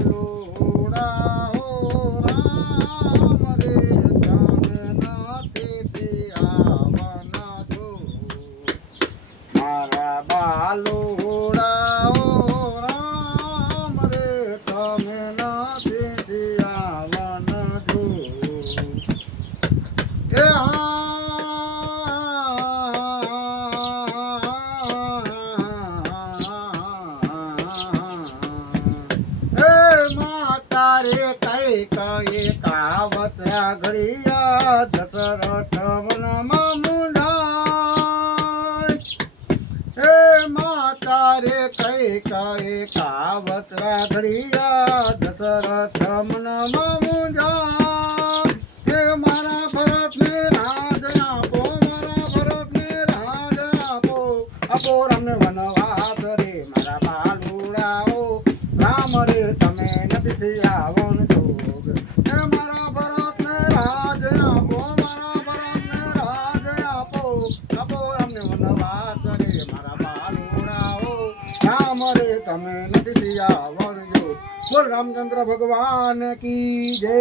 બાલુડા ઓ રામ રે તમે નથી આવન જો મારા બાલુડા ઓ રામ રે તમે નથી આવન જો એ તારે કઈ કઈ કાવત ઘડિયા દશરથ વનમાં મુંડાય હે તારે કઈ કઈ કાવત ઘડિયા દશરથ વનમાં મુંડાય હે મારા ભરતને રાજ આપો મારા ભરતને રાજ આપો આપો રામને વનવાસ રે મારા બાલુડાઓ રામ રે તમે નથી આવન જોગ હે મારા ભરતને રાજ આપો મારા ભરતને રાજ આપો આપો રામને વનવાસ રે મારા બાલુડાઓ રામ રે તમે નથી આવન જોગ બોલ રામચંદ્ર ભગવાન કી જય।